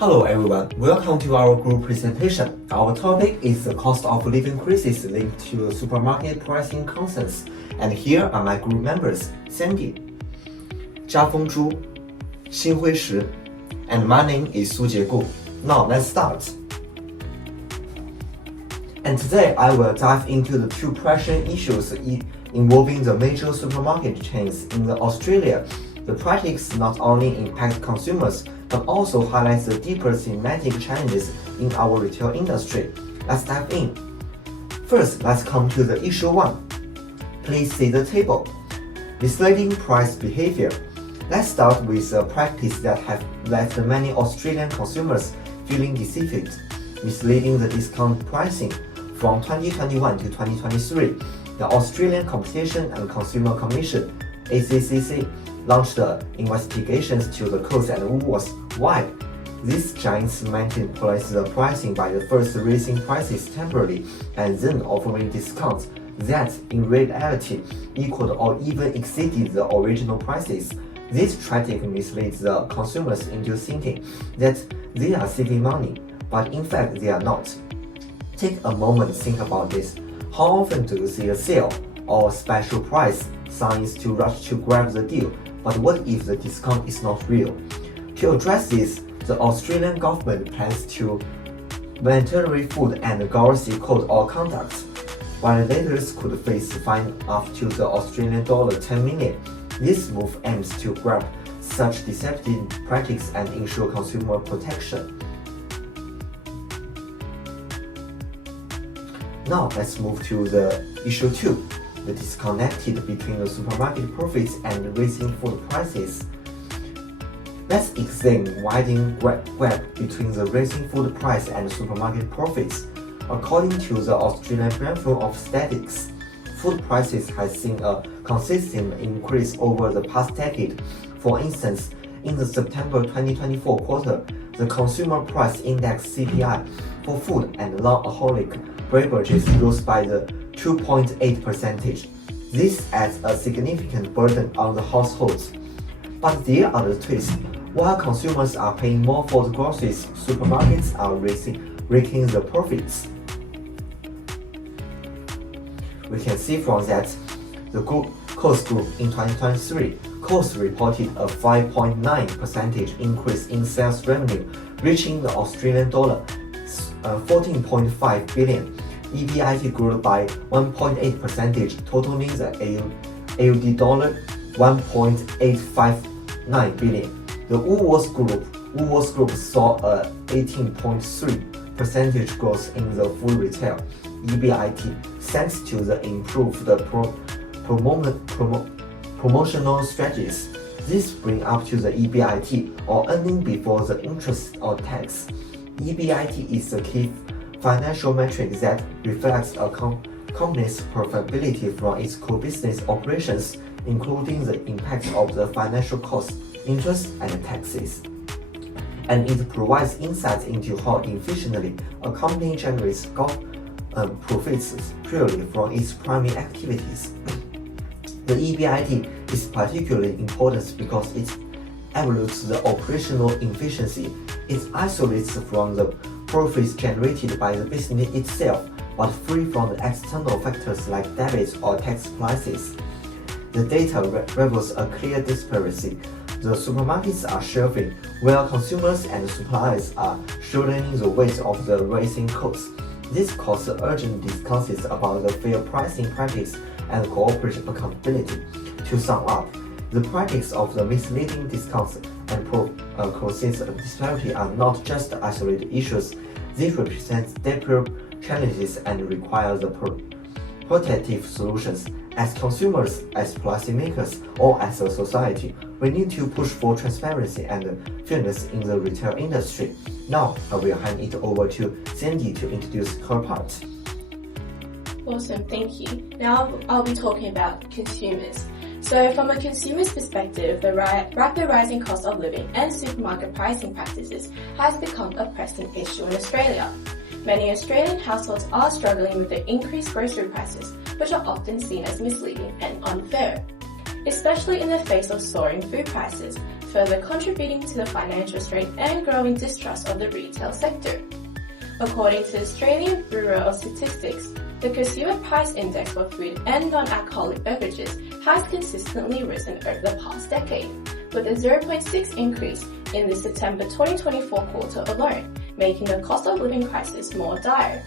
Hello everyone, welcome to our group presentation. Our topic is the cost of living crisis linked to supermarket pricing concerns. And here are my group members, Sandy, 家风珠, Xinhui Shi, and my name is Su Jiegu. Now let's start. And today I will dive into the two pressing issues involving the major supermarket chains in Australia. The practice not only impact consumers but also highlights the deeper thematic challenges in our retail industry. Let's dive in. First, let's come to the issue 1. Please see the table. Misleading price behavior. Let's start with a practice that has left many Australian consumers feeling deceived. Misleading the discount pricing. From 2021 to 2023, the Australian Competition and Consumer Commission (ACCC) launched investigations to the Coles and Woolworths. Why? These giants manipulated the pricing by first raising prices temporarily and then offering discounts that, in reality, equaled or even exceeded the original prices. This tactic misleads the consumers into thinking that they are saving money, but in fact they are not. Take a moment to think about this. How often do you see a sale or special price signs to rush to grab the deal? But what if the discount is not real? To address this, the Australian government plans to mandatory food and grocery code of conduct. Violators could face a fine up to the Australian dollar 10 million. This move aims to grab such deceptive practices and ensure consumer protection. Now let's move to the issue 2, the disconnect between the supermarket profits and raising food prices. Let's examine widening gap between the raising food price and supermarket profits. According to the Australian Bureau of Statistics, food prices have seen a consistent increase over the past decade. For instance, in the September 2024 quarter, the Consumer Price Index (CPI) for food and non-alcoholic beverages rose by the 2.8%. This adds a significant burden on the households. But there are the twists. While consumers are paying more for the groceries, supermarkets are raking the profits. We can see from that the Coles Group in 2023, Coles reported a 5.9% increase in sales revenue, reaching the Australian dollar 14.5 billion. EBIT grew by 1.8%, totaling the AUD dollar 1.859 billion. The Woolworths Group saw a 18.3% growth in the food retail EBIT, thanks to the improved promotional strategies. This brings up to the EBIT, or earning before the interest or tax. EBIT is a key financial metric that reflects a company's profitability from its core business operations, including the impact of the financial costs, interest, and taxes. And it provides insights into how efficiently a company generates profits purely from its primary activities. The EBIT is particularly important because it evaluates the operational efficiency. It isolates from the profits generated by the business itself, but free from the external factors like debits or tax prices. The data reveals a clear disparity. The supermarkets are shelving, while consumers and suppliers are shouldering the weight of the rising costs. This causes urgent discussions about the fair pricing practice and cooperative accountability. To sum up, the practice of the misleading discounts and causes disparity are not just isolated issues. They represent deeper challenges and require the protective solutions. As consumers, as policymakers, or as a society, we need to push for transparency and fairness in the retail industry. Now, I will hand it over to Sandy to introduce her part. Awesome, thank you. Now I'll be talking about consumers. So from a consumer's perspective, the rapid rising cost of living and supermarket pricing practices has become a pressing issue in Australia. Many Australian households are struggling with the increased grocery prices, which are often seen as misleading and unfair. Especially in the face of soaring food prices, further contributing to the financial strain and growing distrust of the retail sector. According to the Australian Bureau of Statistics, the Consumer Price Index for food and non-alcoholic beverages has consistently risen over the past decade, with a 0.6 increase in the September 2024 quarter alone, making the cost of living crisis more dire.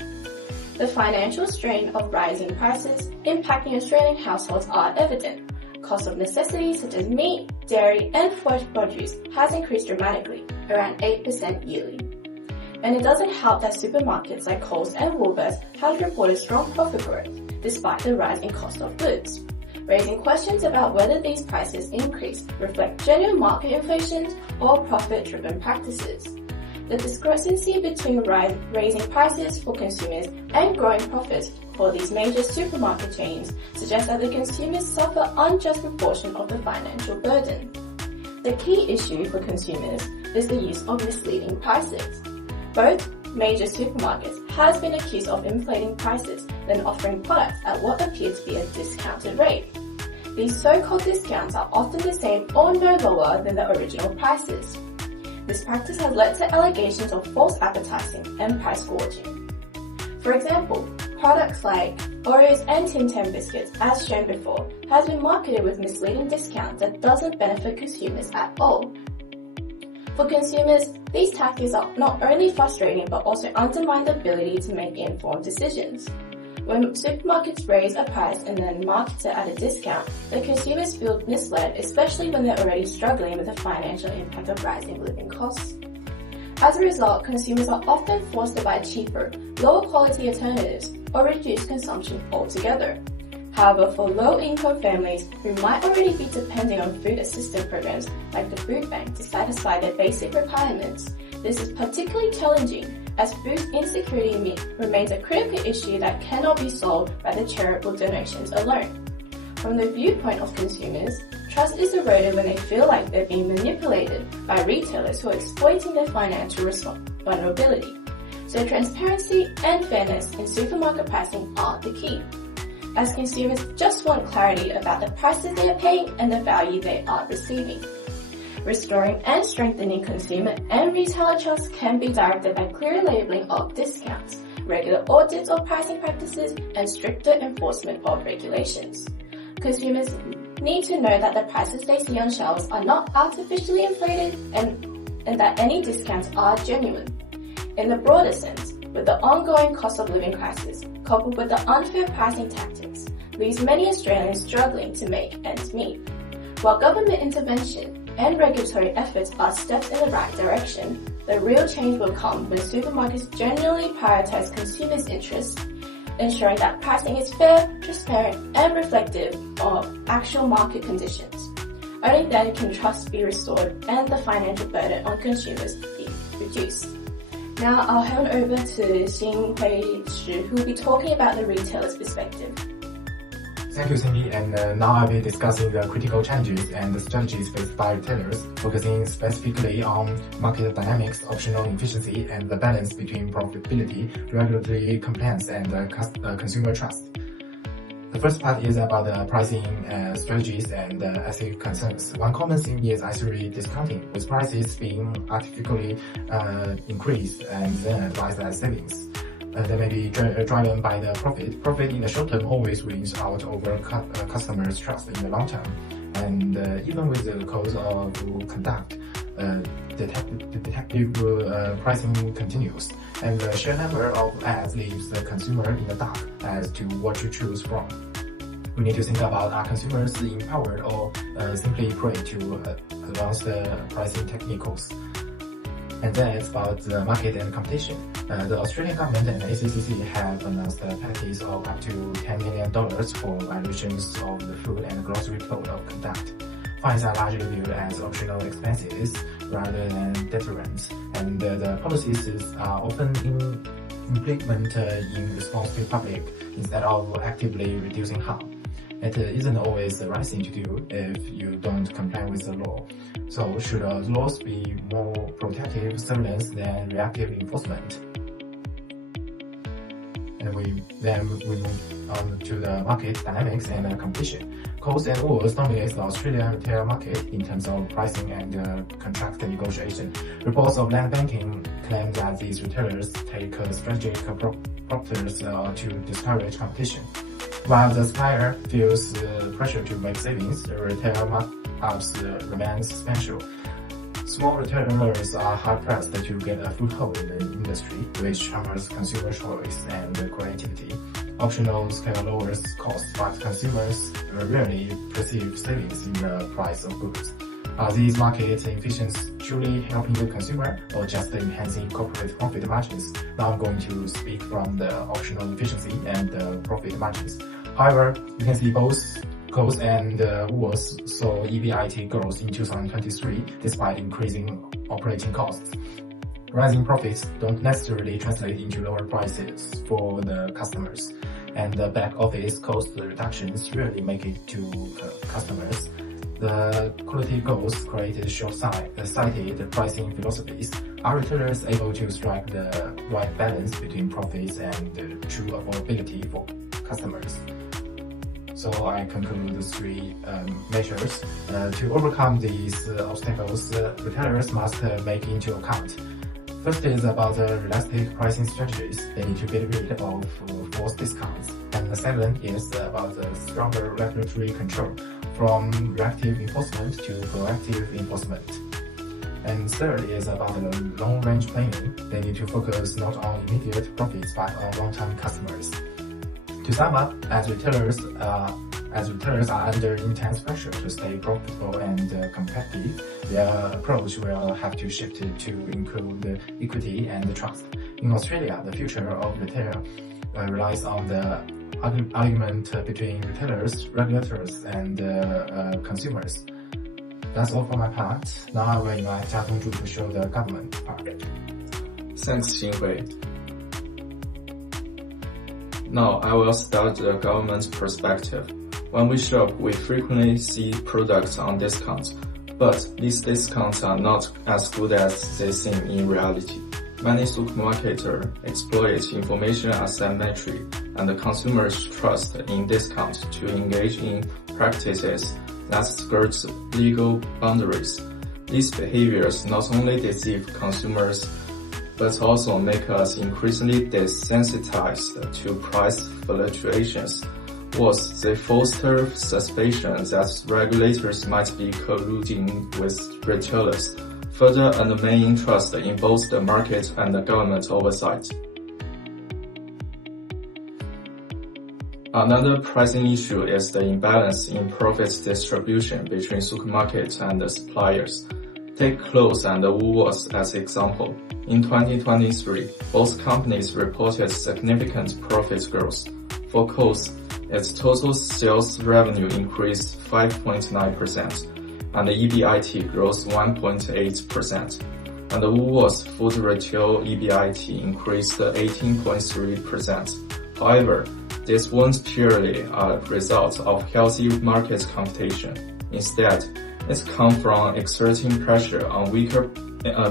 The financial strain of rising prices impacting Australian households are evident. Cost of necessities such as meat, dairy, and fresh produce has increased dramatically, around 8% yearly. And it doesn't help that supermarkets like Coles and Woolworths have reported strong profit growth, despite the rise in cost of goods, raising questions about whether these prices increase reflect genuine market inflation or profit-driven practices. The discrepancy between raising prices for consumers and growing profits for these major supermarket chains suggests that the consumers suffer unjust proportion of the financial burden. The key issue for consumers is the use of misleading prices. Both major supermarkets has been accused of inflating prices, then offering products at what appear to be a discounted rate. These so-called discounts are often the same or no lower than the original prices. This practice has led to allegations of false advertising and price gouging. For example, products like Oreos and Tim Tam biscuits, as shown before, has been marketed with misleading discounts that doesn't benefit consumers at all. For consumers, these tactics are not only frustrating but also undermine the ability to make informed decisions. When supermarkets raise a price and then market it at a discount, the consumers feel misled, especially when they're already struggling with the financial impact of rising living costs. As a result, consumers are often forced to buy cheaper, lower quality alternatives or reduce consumption altogether. However, for low-income families who might already be depending on food assistance programs like the food bank to satisfy their basic requirements, this is particularly challenging as food insecurity remains a critical issue that cannot be solved by the charitable donations alone. From the viewpoint of consumers, trust is eroded when they feel like they're being manipulated by retailers who are exploiting their financial vulnerability. So transparency and fairness in supermarket pricing are the key, as consumers just want clarity about the prices they are paying and the value they are receiving. Restoring and strengthening consumer and retailer trust can be directed by clear labeling of discounts, regular audits of pricing practices, and stricter enforcement of regulations. Consumers need to know that the prices they see on shelves are not artificially inflated and that any discounts are genuine. In the broader sense, with the ongoing cost of living crisis, coupled with the unfair pricing tactics, leaves many Australians struggling to make ends meet. While government intervention and regulatory efforts are steps in the right direction, the real change will come when supermarkets genuinely prioritize consumers' interests, ensuring that pricing is fair, transparent, and reflective of actual market conditions. Only then can trust be restored and the financial burden on consumers be reduced. Now I'll hand over to Xin Hui Shi, who will be talking about the retailer's perspective. Thank you, Cindy, and now I'll be discussing the critical challenges and the strategies faced by retailers, focusing specifically on market dynamics, operational efficiency, and the balance between profitability, regulatory compliance, and consumer trust. The first part is about the pricing strategies and ethical concerns. One common theme is actually discounting, with prices being artificially increased and then advised as savings. They may be driven by the profit. Profit in the short term always wins out over customers' trust in the long term. And even with the code of conduct, detective pricing continues, and the sheer number of ads leaves the consumer in the dark as to what to choose from. We need to think about, are consumers empowered or simply prey to advanced pricing techniques? And then it's about the market and competition. The Australian government and ACCC have announced penalties of up to $10 million for violations of the food and grocery code of conduct. Fines are largely viewed as optional expenses rather than deterrents, and the policies are often implemented in response to public instead of actively reducing harm. It isn't always the right thing to do if you don't comply with the law. So should laws be more protective surveillance than reactive enforcement? And we move on to the market dynamics and competition. Coles and Woolworths dominates the Australian retail market in terms of pricing and contract negotiation. Reports of land banking claim that these retailers take strategic approaches to discourage competition. While the supplier feels pressure to make savings, the retail markups remain substantial. Small retailers are hard-pressed to get a foothold in the industry, which hampers consumer choice and creativity. Optional scale lowers costs, but consumers rarely perceive savings in the price of goods. Are these market efficiencies truly helping the consumer or just enhancing corporate profit margins? Now I'm going to speak from the optional efficiency and the profit margins. However, you can see both Coles and Woolworths saw EBIT growth in 2023 despite increasing operating costs. Rising profits don't necessarily translate into lower prices for the customers, and the back office cost reductions rarely make it to customers. The quality goals created short-sighted pricing philosophies. Are retailers able to strike the right balance between profits and true affordability for customers? So I conclude the three measures. To overcome these obstacles, retailers must make into account. First is about realistic pricing strategies. They need to get rid of false discounts. And the second is about the stronger regulatory control, from reactive enforcement to proactive enforcement. And third is about the long-range planning. They need to focus not on immediate profits but on long-term customers. To sum up, as retailers are under intense pressure to stay profitable and competitive, their approach will have to shift to include equity and trust. In Australia, the future of retail relies on the argument between retailers, regulators, and consumers. That's all for my part. Now I will invite Jia Tongzhu to show the government part. Thanks, Xinhui. Now I will start the government's perspective. When we shop, we frequently see products on discount, but these discounts are not as good as they seem in reality. Many supermarkets exploit information asymmetry and the consumers' trust in discounts to engage in practices that skirt legal boundaries. These behaviors not only deceive consumers, but also make us increasingly desensitized to price fluctuations. Worse, they foster suspicion that regulators might be colluding with retailers, further undermining trust in both the market and the government oversight. Another pricing issue is the imbalance in profit distribution between supermarkets and the suppliers. Take Coles and Woolworths as example. In 2023, both companies reported significant profit growth. For Coles, its total sales revenue increased 5.9%, and the EBIT grows 1.8%. And the Woolworths food retail EBIT increased 18.3%. However, this wasn't purely a result of healthy market competition. Instead, it comes from exerting pressure on weaker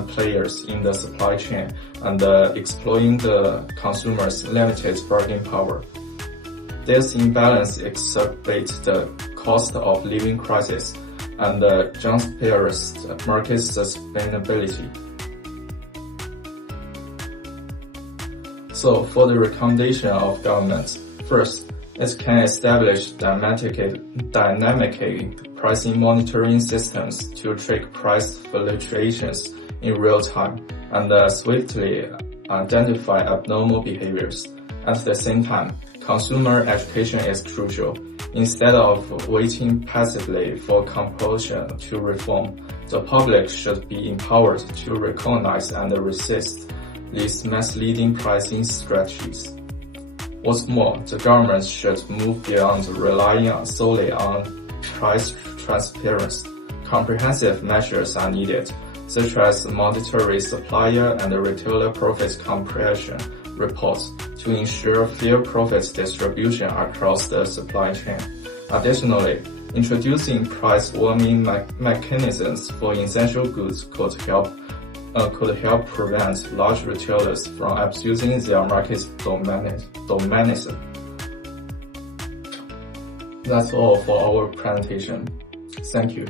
players in the supply chain and exploiting the consumer's limited bargaining power. This imbalance exacerbates the cost of living crisis and jeopardises market sustainability. So, for the recommendation of government, first, it can establish dynamic pricing monitoring systems to track price fluctuations in real time and swiftly identify abnormal behaviors. At the same time, consumer education is crucial. Instead of waiting passively for compulsion to reform, the public should be empowered to recognize and resist these misleading pricing strategies. What's more, the government should move beyond relying solely on price transparency. Comprehensive measures are needed, such as mandatory supplier and retailer profit compression reports to ensure fair profit distribution across the supply chain. Additionally, introducing price warming mechanisms for essential goods could help could help prevent large retailers from abusing their market dominance. That's all for our presentation. Thank you.